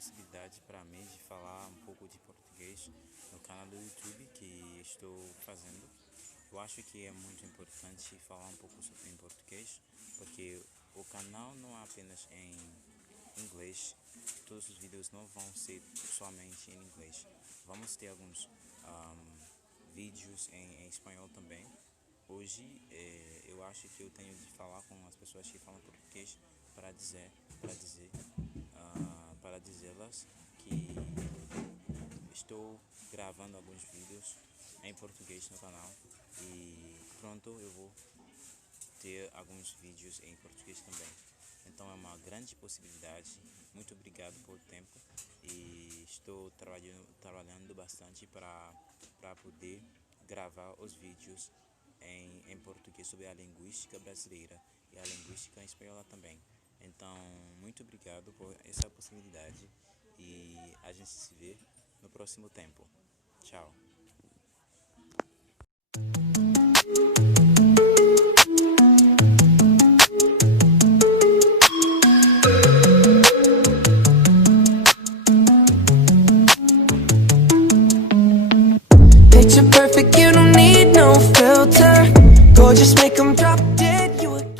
possibilidade para mim de falar um pouco de português no canal do YouTube que estou fazendo. Eu acho que é muito importante falar um pouco em português, porque o canal não é apenas em inglês. Todos os vídeos não vão ser somente em inglês. Vamos ter alguns vídeos em espanhol também. Hoje eu acho que eu tenho de falar com as pessoas que falam português para dizê-las que estou gravando alguns vídeos em português no canal e pronto, eu vou ter alguns vídeos em português também. Então é uma grande possibilidade. Muito obrigado pelo tempo e estou trabalhando bastante para poder gravar os vídeos em português sobre a linguística brasileira e a linguística espanhola também. Então, muito obrigado por essa possibilidade e a gente se vê no próximo tempo. Tchau. Picture perfect, you don't need no filter. Gorgeous, make 'em drop.